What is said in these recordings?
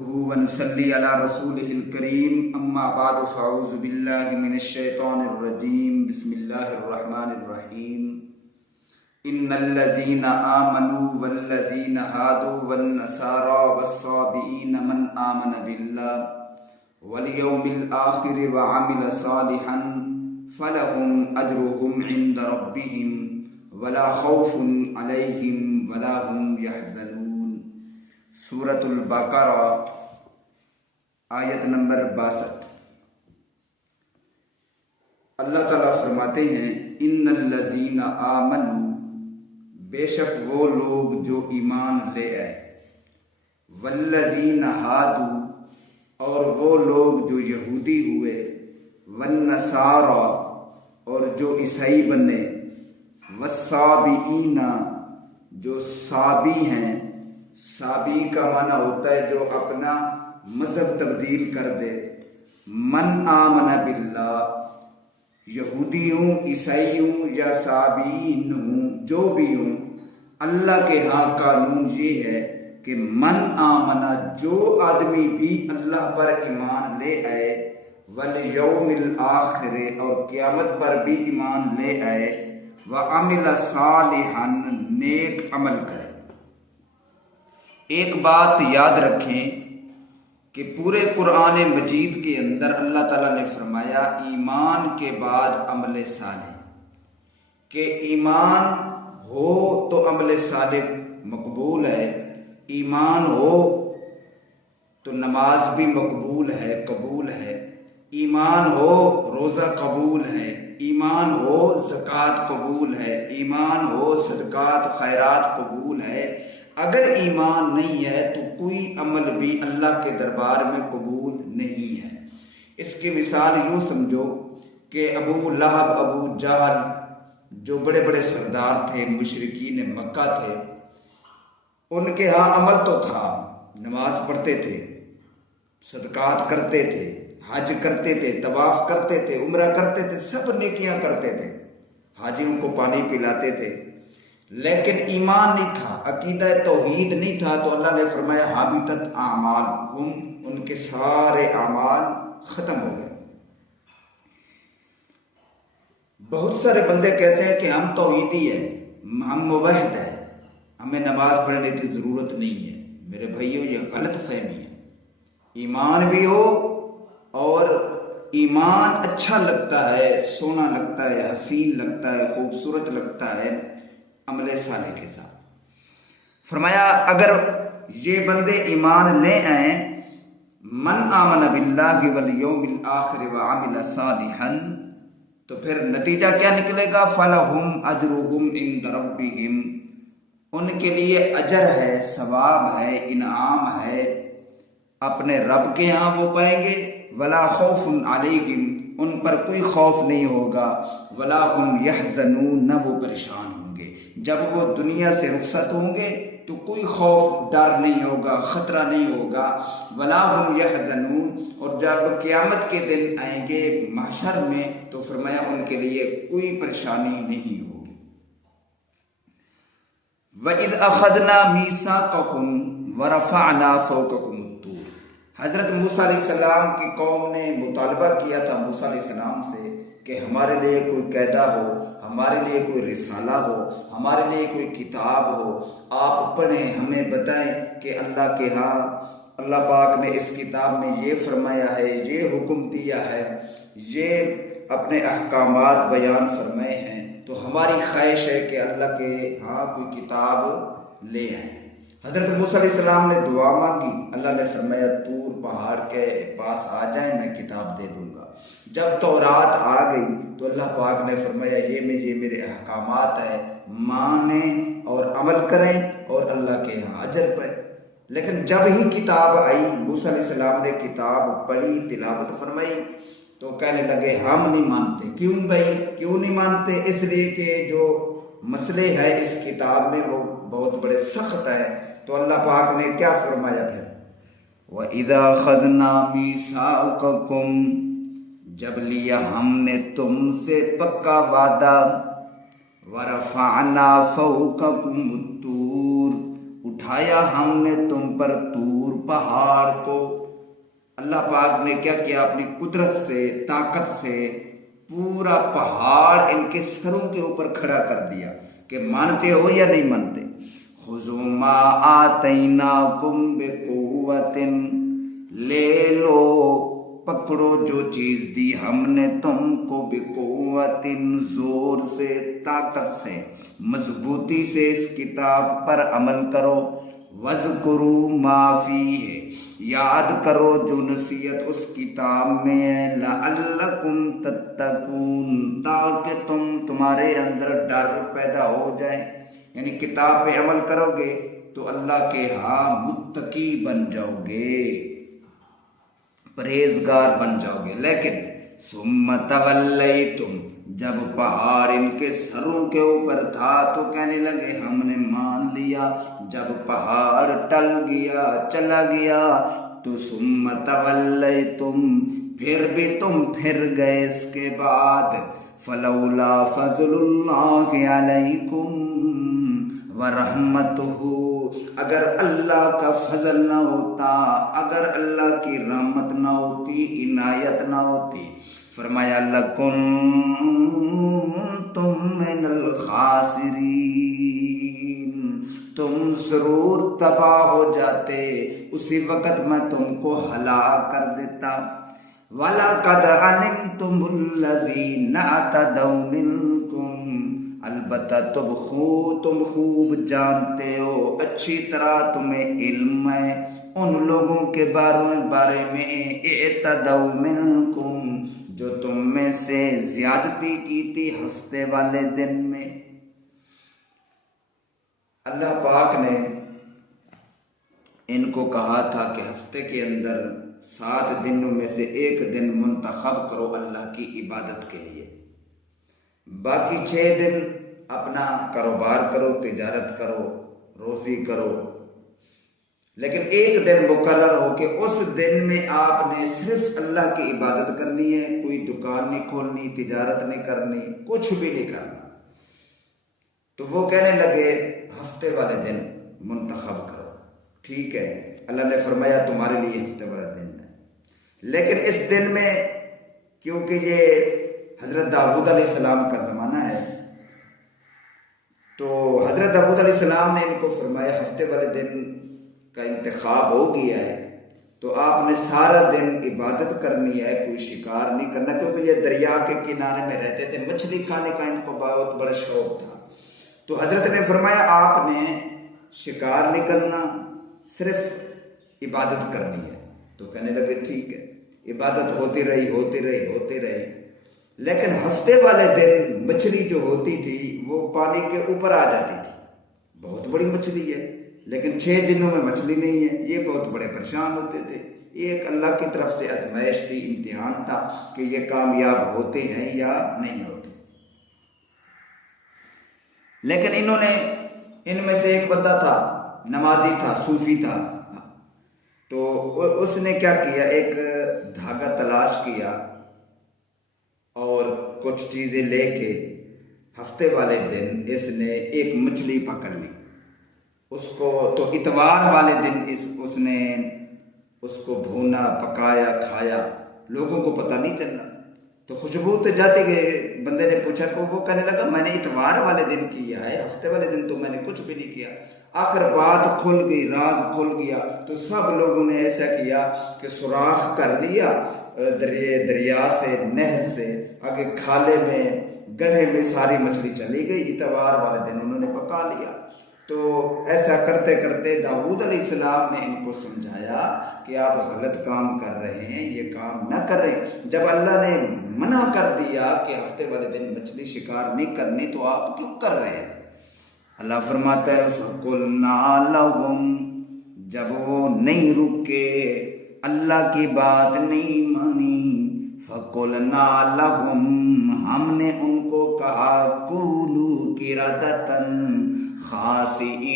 ونصلي على رسوله الكريم أما بعد فأعوذ بالله من الشيطان الرجيم بسم الله الرحمن الرحيم إن الذين آمنوا والذين هادوا والنصارى والصابئين من آمن بالله واليوم الآخر وعمل صالحا فلهم أجرهم عند ربهم ولا خوف عليهم ولا هم يحزنون۔ سورۃ البقرہ آیت نمبر 62۔ اللہ تعالیٰ فرماتے ہیں ان الذین آمنوا، بے شک وہ لوگ جو ایمان لے آئے، والذین ہادوا، اور وہ لوگ جو یہودی ہوئے، والنصارى، اور جو عیسائی بنے، والصابئین، جو صابی ہیں۔ صابی کا معنی ہوتا ہے جو اپنا مذہب تبدیل کر دے۔ من آمن باللہ، یہودی ہوں، عیسائی ہوں یا صابئین ہوں، جو بھی ہوں، اللہ کے ہاں قانون یہ ہے کہ من آمنا، جو آدمی بھی اللہ پر ایمان لے آئے، والیوم الآخر، اور قیامت پر بھی ایمان لے آئے، وعمل صالحا، نیک عمل کرے۔ ایک بات یاد رکھیں کہ پورے قرآن مجید کے اندر اللہ تعالیٰ نے فرمایا ایمان کے بعد عمل صالح، کہ ایمان ہو تو عمل صالح مقبول ہے، ایمان ہو تو نماز بھی مقبول ہے، قبول ہے، ایمان ہو روزہ قبول ہے، ایمان ہو زکوٰۃ قبول ہے، ایمان ہو صدقات خیرات قبول ہے۔ اگر ایمان نہیں ہے تو کوئی عمل بھی اللہ کے دربار میں قبول نہیں ہے۔ اس کی مثال یوں سمجھو کہ ابو لہب، ابو جہل، جو بڑے بڑے سردار تھے، مشرکین مکہ تھے، ان کے ہاں عمل تو تھا، نماز پڑھتے تھے، صدقات کرتے تھے، حج کرتے تھے، طواف کرتے تھے، عمرہ کرتے تھے، سب نیکیاں کرتے تھے، حاجیوں کو پانی پلاتے تھے، لیکن ایمان نہیں تھا، عقیدہ توحید نہیں تھا، تو اللہ نے فرمایا حابطت اعمالہم، ان کے سارے اعمال ختم ہو گئے۔ بہت سارے بندے کہتے ہیں کہ ہم توحیدی ہیں، ہم موحد ہیں، ہمیں نماز پڑھنے کی ضرورت نہیں ہے۔ میرے بھائیوں، یہ غلط فہمی ہے۔ ایمان بھی ہو، اور ایمان اچھا لگتا ہے، سونا لگتا ہے، حسین لگتا ہے، خوبصورت لگتا ہے عمل صالح کے ساتھ۔ فرمایا اگر یہ بندے ایمان لے آئیں، من آمن باللہ والیوم الآخر وعمل صالحا، تو پھر نتیجہ کیا نکلے گا؟ فلہم اجرہم عند ربہم، ان کے لیے اجر ہے، ثواب ہے، انعام ہے، اپنے رب کے ہاں وہ پائیں گے۔ ولا خوف علیہم، ان پر کوئی خوف نہیں ہوگا، ولا هم یحزنون، نہ وہ پریشان ہوں گے۔ جب وہ دنیا سے رخصت ہوں گے تو کوئی خوف، ڈر نہیں ہوگا، خطرہ نہیں ہوگا۔ ولا هم یحزنون، اور جب قیامت کے دن آئیں گے محشر میں تو فرمایا ان کے لیے کوئی پریشانی نہیں ہوگی۔ وَإِذْ أَخَذْنَا مِيثَاقَكُمْ وَرَفَعْنَا فَوْقَكُمُ الطُّورَ، حضرت موسیٰ علیہ السلام کی قوم نے مطالبہ کیا تھا موسیٰ علیہ السلام سے کہ ہمارے لیے کوئی قاعدہ ہو، ہمارے لیے کوئی رسالہ ہو، ہمارے لیے کوئی کتاب ہو، آپ پڑھیں، ہمیں بتائیں کہ اللہ کے ہاں اللہ پاک نے اس کتاب میں یہ فرمایا ہے، یہ حکم دیا ہے، یہ اپنے احکامات بیان فرمائے ہیں، تو ہماری خواہش ہے کہ اللہ کے ہاں کوئی کتاب لے آئیں۔ حضرت موسیٰ علیہ السلام نے دعا مانگی، اللہ نے فرمایا طور پہاڑ کے پاس آ جائیں، میں کتاب دے دوں گا۔ جب تورات آ گئی تو اللہ پاک نے فرمایا یہ میرے احکامات ہیں، مانیں اور عمل کریں اور اللہ کے ہاں اجر پائیں۔ لیکن جب ہی کتاب آئی، موسیٰ علیہ السلام نے کتاب پڑھی، تلاوت فرمائی، تو کہنے لگے ہم نہیں مانتے۔ کیوں بھائی، کیوں نہیں مانتے؟ اس لیے کہ جو مسئلے ہیں اس کتاب میں وہ بہت بڑے سخت ہیں۔ تو اللہ پاک نے کیا فرمایا پھر؟ وَإِذَا خَذْنَا مِيثَاقَكُمْ، جب لیا ہم نے تم سے پکا وعدہ، وَرَفَعْنَا فَوْقَكُمُ الطُّورَ، اٹھایا ہم نے تم پر طور پہاڑ کو اللہ پاک نے کیا کیا، اپنی قدرت سے، طاقت سے پورا پہاڑ ان کے سروں کے اوپر کھڑا کر دیا کہ مانتے ہو یا نہیں مانتے. خذوا ما آتیناکم بقوۃ، لے لو پکڑو جو چیز دی ہم نے تم کو، بقوۃ زور سے، طاقت سے، مضبوطی سے اس کتاب پر عمل کرو. وَاذْكُرُوا مَا فِيهِ، یاد کرو جو نصیحت اس کتاب میں ہے، لَعَلَّكُمْ تَتَّقُونَ، تاکہ تمہارے اندر ڈر پیدا ہو جائے. یعنی کتاب پہ عمل کرو گے تو اللہ کے ہاں متقی بن جاؤ گے، پرہیزگار بن جاؤ گے. لیکن ثُمَّ تَوَلَّيْتُمْ، جب پہاڑ ان کے سروں کے اوپر تھا تو کہنے لگے ہم نے مان لیا. جب پہاڑ ٹل گیا، چلا گیا، تو ثُمَّ تَوَلَّيْتُمْ، پھر بھی تم پھر گئے اس کے بعد. فَلَوْلَا فَضْلُ اللَّهِ عَلَيْكُمْ وَرَحْمَتُهُ، اگر اللہ کا فضل نہ ہوتا، اگر اللہ کی رحمت نہ ہوتی، عنایت نہ ہوتی، فرمایا لَكُنْتُمْ مِنَ الْخَاسِرِينَ، تم ضرور تباہ ہو جاتے، اسی وقت میں تم کو ہلاک کر دیتا. وَلَقَدْ عَلِمْتُمُ الَّذِينَ اعْتَدَوْا مِنْكُمْ، البتہ تم خوب جانتے ہو، اچھی طرح تمہیں علم ہے ان لوگوں کے بارے میں، اعتدوا منکم، جو تم میں سے زیادتی کی تھی ہفتے والے دن میں. اللہ پاک نے ان کو کہا تھا کہ ہفتے کے اندر 7 دنوں میں سے ایک دن منتخب کرو اللہ کی عبادت کے لیے، باقی 6 دن اپنا کاروبار کرو، تجارت کرو، روزی کرو. لیکن ایک دن مقرر ہو کہ اس دن میں آپ نے صرف اللہ کی عبادت کرنی ہے، کوئی دکان نہیں کھولنی، تجارت نہیں کرنی، کچھ بھی نہیں کرنا. تو وہ کہنے لگے ہفتے والے دن منتخب کرو. ٹھیک ہے، اللہ نے فرمایا تمہارے لیے ہفتے والا دن ہے. لیکن اس دن میں کیونکہ یہ حضرت داؤد علیہ السلام کا زمانہ ہے، تو حضرت داؤد علیہ السلام نے ان کو فرمایا ہفتے والے دن کا انتخاب ہو گیا ہے تو آپ نے سارا دن عبادت کرنی ہے، کوئی شکار نہیں کرنا، کیونکہ یہ دریا کے کنارے میں رہتے تھے، مچھلی کھانے کا ان کو بہت بڑا شوق تھا. تو حضرت نے فرمایا آپ نے شکار نہیں کرنا، صرف عبادت کرنی ہے. تو کہنے لگے ٹھیک ہے. عبادت ہوتی رہی. لیکن ہفتے والے دن مچھلی جو ہوتی تھی وہ پانی کے اوپر آ جاتی تھی، بہت بڑی مچھلی ہے، لیکن 6 دنوں میں مچھلی نہیں ہے. یہ بہت بڑے پریشان ہوتے تھے. یہ ایک اللہ کی طرف سے آزمائش تھی، امتحان تھا کہ یہ کامیاب ہوتے ہیں یا نہیں ہوتے. لیکن انہوں نے، ان میں سے ایک بندہ تھا، نمازی تھا، صوفی تھا، تو اس نے کیا کیا، ایک دھاگا تلاش کیا اور کچھ چیزیں لے کے ہفتے والے دن اس نے ایک مچھلی پکڑ لی. اس کو تو اتوار والے دن اس نے اس کو بھونا، پکایا، کھایا، لوگوں کو پتہ نہیں چلا. تو خوشبو تو جاتی گئی. بندے نے پوچھا کہ وہ کہنے لگا میں نے اتوار والے دن کیا ہے، ہفتے والے دن تو میں نے کچھ بھی نہیں کیا. آخر بات کھل گئی، راز کھل گیا. تو سب لوگوں نے ایسا کیا کہ سوراخ کر لیا دریا سے، نہر سے، آگے کھالے میں، گڑھے میں ساری مچھلی چلی گئی. اتوار والے دن انہوں نے پکا لیا. تو ایسا کرتے کرتے داؤد علیہ السلام نے ان کو سمجھایا کہ آپ غلط کام کر رہے ہیں، یہ کام نہ کریں. جب اللہ نے منع کر دیا کہ ہفتے والے دن مچھلی شکار نہیں کرنی تو آپ کیوں کر رہے ہیں؟ اللہ فرماتا ہے فَقُلْنَا لَهُمْ، جب وہ نہیں رکے، اللہ کی بات نہیں مانی، فَقُلْنَا لَهُمْ، ہم نے ان کو کہا كُونُوا قِرَدَةً خاسئین،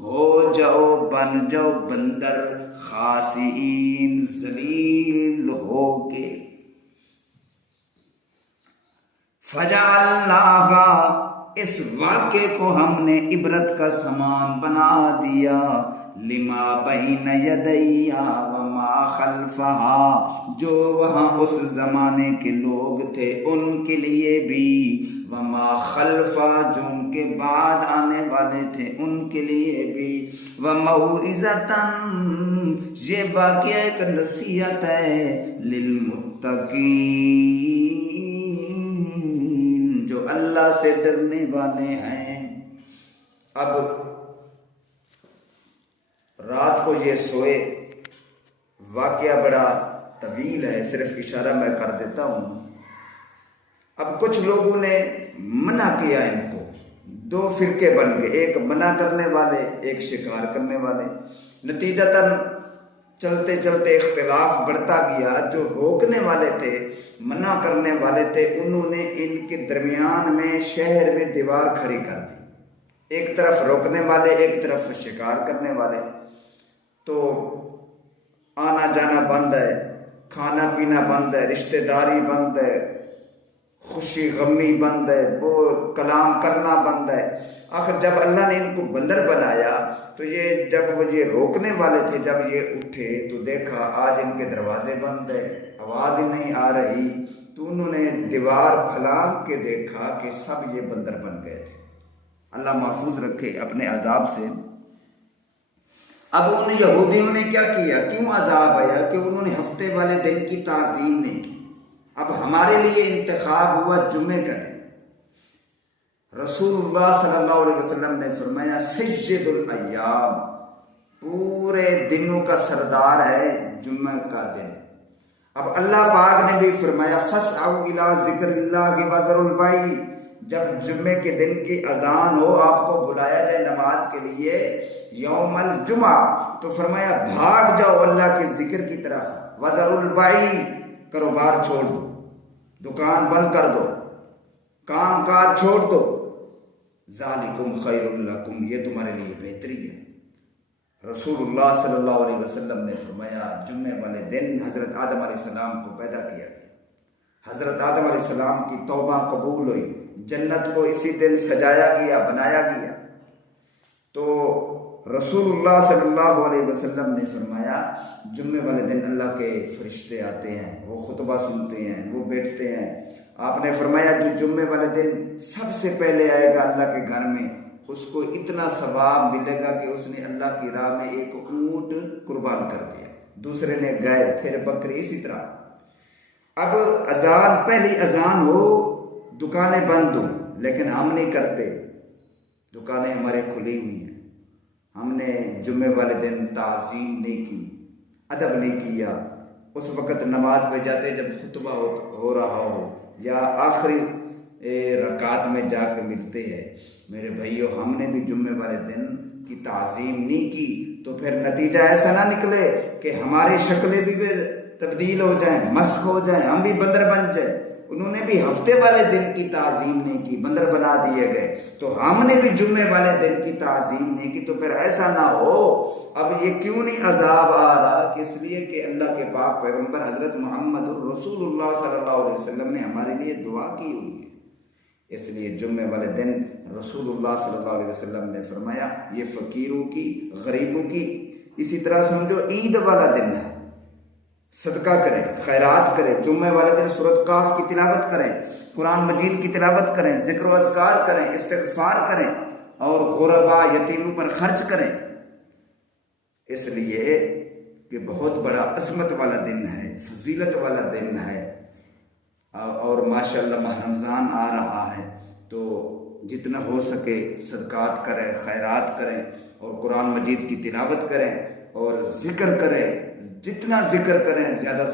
ہو جاؤ، بن جاؤ بندر، خاسئین، ذلیل ہو کے. فَجَعَلْنَاهَا، اس واقعے کو ہم نے عبرت کا سامان بنا دیا، لما بین یدیہا وما خلفہا، جو وہاں اس زمانے کے لوگ تھے ان کے لیے بھی، وما خلفا، جو ان کے بعد آنے والے تھے ان کے لیے بھی، وموعظۃ، یہ واقعہ ایک نصیحت ہے، للمتقین، جو اللہ سے ڈرنے والے ہیں۔ اب رات کو یہ سوئے، واقعہ بڑا طویل ہے، صرف اشارہ میں کر دیتا ہوں۔ اب کچھ لوگوں نے منع کیا ان کو، دو فرقے بن گئے، ایک منع کرنے والے، ایک شکار کرنے والے۔ نتیجتاً چلتے چلتے اختلاف بڑھتا گیا۔ جو روکنے والے تھے، منع کرنے والے تھے، انہوں نے ان کے درمیان میں شہر میں دیوار کھڑی کر دی، ایک طرف روکنے والے، ایک طرف شکار کرنے والے۔ تو آنا جانا بند ہے، کھانا پینا بند ہے، رشتہ داری بند ہے، خوشی غمی بند ہے، وہ کلام کرنا بند ہے۔ آخر جب اللہ نے ان کو بندر بنایا تو یہ جب وہ یہ روکنے والے تھے، جب یہ اٹھے تو دیکھا آج ان کے دروازے بند ہے، آواز ہی نہیں آ رہی، تو انہوں نے دیوار پھلانگ کے دیکھا کہ سب یہ بندر بن گئے تھے۔ اللہ محفوظ رکھے اپنے عذاب سے۔ اب ان یہودیوں نے کیا کیا، کیوں عذاب آیا؟ کہ انہوں نے ہفتے والے دن کی تعظیم نہیں کی۔ اب ہمارے لیے انتخاب ہوا جمعے کا دن۔ رسول اللہ صلی اللہ علیہ وسلم نے فرمایا سید الایام، پورے دنوں کا سردار ہے جمعہ کا دن۔ اب اللہ پاک نے بھی فرمایا فَاسْعَوْا إِلَىٰ ذِكْرِ اللَّهِ وَذَرُوا الْبَيْعَ، جب جمعے کے دن کی اذان ہو، آپ کو بلایا جائے نماز کے لیے یوم الجمعہ، تو فرمایا بھاگ جاؤ اللہ کے ذکر کی طرف، وَذَرُوا الْبَيْعَ، کاروبار چھوڑ دو، دکان بند کر دو، کام کاج چھوڑ دو، ذالکم خیر لکم، یہ تمہارے لیے بہتری ہے۔ رسول اللہ صلی اللہ علیہ وسلم نے فرمایا جمعے والے دن حضرت آدم علیہ السلام کو پیدا کیا گیا، حضرت آدم علیہ السلام کی توبہ قبول ہوئی، جنت کو اسی دن سجایا گیا، بنایا گیا۔ تو رسول اللہ صلی اللہ علیہ وسلم نے فرمایا جمعے والے دن اللہ کے فرشتے آتے ہیں، وہ خطبہ سنتے ہیں، وہ بیٹھتے ہیں۔ آپ نے فرمایا جو جمعے والے دن سب سے پہلے آئے گا اللہ کے گھر میں، اس کو اتنا ثواب ملے گا کہ اس نے اللہ کی راہ میں ایک اونٹ قربان کر دیا، دوسرے نے گائے، پھر بکری، اسی طرح۔ اب اذان، پہلی اذان ہو، دکانیں بند ہوں، لیکن ہم نہیں کرتے، دکانیں ہمارے کھلی ہوئی ہیں۔ ہم نے جمعے والے دن تعظیم نہیں کی، ادب نہیں کیا۔ اس وقت نماز پہ جاتے جب خطبہ ہو رہا ہو یا آخری رکعت میں جا کے ملتے ہیں۔ میرے بھائیو، ہم نے بھی جمعے والے دن کی تعظیم نہیں کی تو پھر نتیجہ ایسا نہ نکلے کہ ہماری شکلیں بھی تبدیل ہو جائیں، مسخ ہو جائیں، ہم بھی بندر بن جائیں۔ انہوں نے بھی ہفتے والے دن کی تعظیم نہیں کی، بندر بنا دیے گئے، تو ہم نے بھی جمعے والے دن کی تعظیم نہیں کی، تو پھر ایسا نہ ہو۔ اب یہ کیوں نہیں عذاب آ رہا؟ کہ اس لیے کہ اللہ کے پاک پیغمبر حضرت محمد الرسول اللہ صلی اللہ علیہ وسلم نے ہمارے لیے دعا کی ہوئی ہے۔ اس لیے جمعے والے دن رسول اللہ صلی اللہ علیہ وسلم نے فرمایا یہ فقیروں کی، غریبوں کی، اسی طرح سمجھو عید والا دن ہے، صدقہ کریں، خیرات کریں۔ جمعے والے دن سورۃ کاف کی تلاوت کریں، قرآن مجید کی تلاوت کریں، ذکر و اذکار کریں، استغفار کریں، اور غربا، یتیموں پر خرچ کریں، اس لیے کہ بہت بڑا عظمت والا دن ہے، فضیلت والا دن ہے۔ اور ماشاءاللہ ماہ رمضان آ رہا ہے، تو جتنا ہو سکے صدقات کریں، خیرات کریں، اور قرآن مجید کی تلاوت کریں اور ذکر کریں۔ جتنا ذکر کریں زیادہ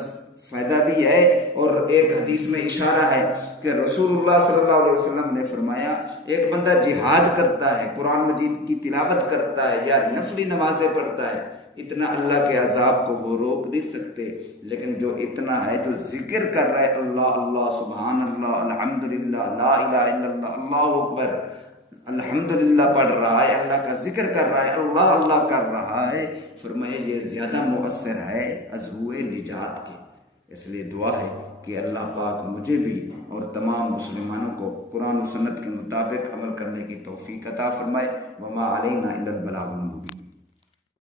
فائدہ بھی ہے۔ اور ایک حدیث میں اشارہ ہے کہ رسول اللہ صلی اللہ علیہ وسلم نے فرمایا ایک بندہ جہاد کرتا ہے، قرآن مجید کی تلاوت کرتا ہے یا نفلی نمازیں پڑھتا ہے، اتنا اللہ کے عذاب کو وہ روک نہیں سکتے، لیکن جو اتنا ہے، جو ذکر کر رہا ہے اللہ اللہ، سبحان اللہ، الحمدللہ، لا الہ الا اللہ، اللہ اکبر، الحمدللہ پڑھ رہا ہے، اللہ کا ذکر کر رہا ہے، اللہ اللہ کر رہا ہے، فرمایا یہ زیادہ مؤثر ہے از ہوئے نجات کے۔ اس لیے دعا ہے کہ اللہ پاک مجھے بھی اور تمام مسلمانوں کو قرآن و سنت کے مطابق عمل کرنے کی توفیق عطا فرمائے۔ وما علینا الا البلاغ المبین۔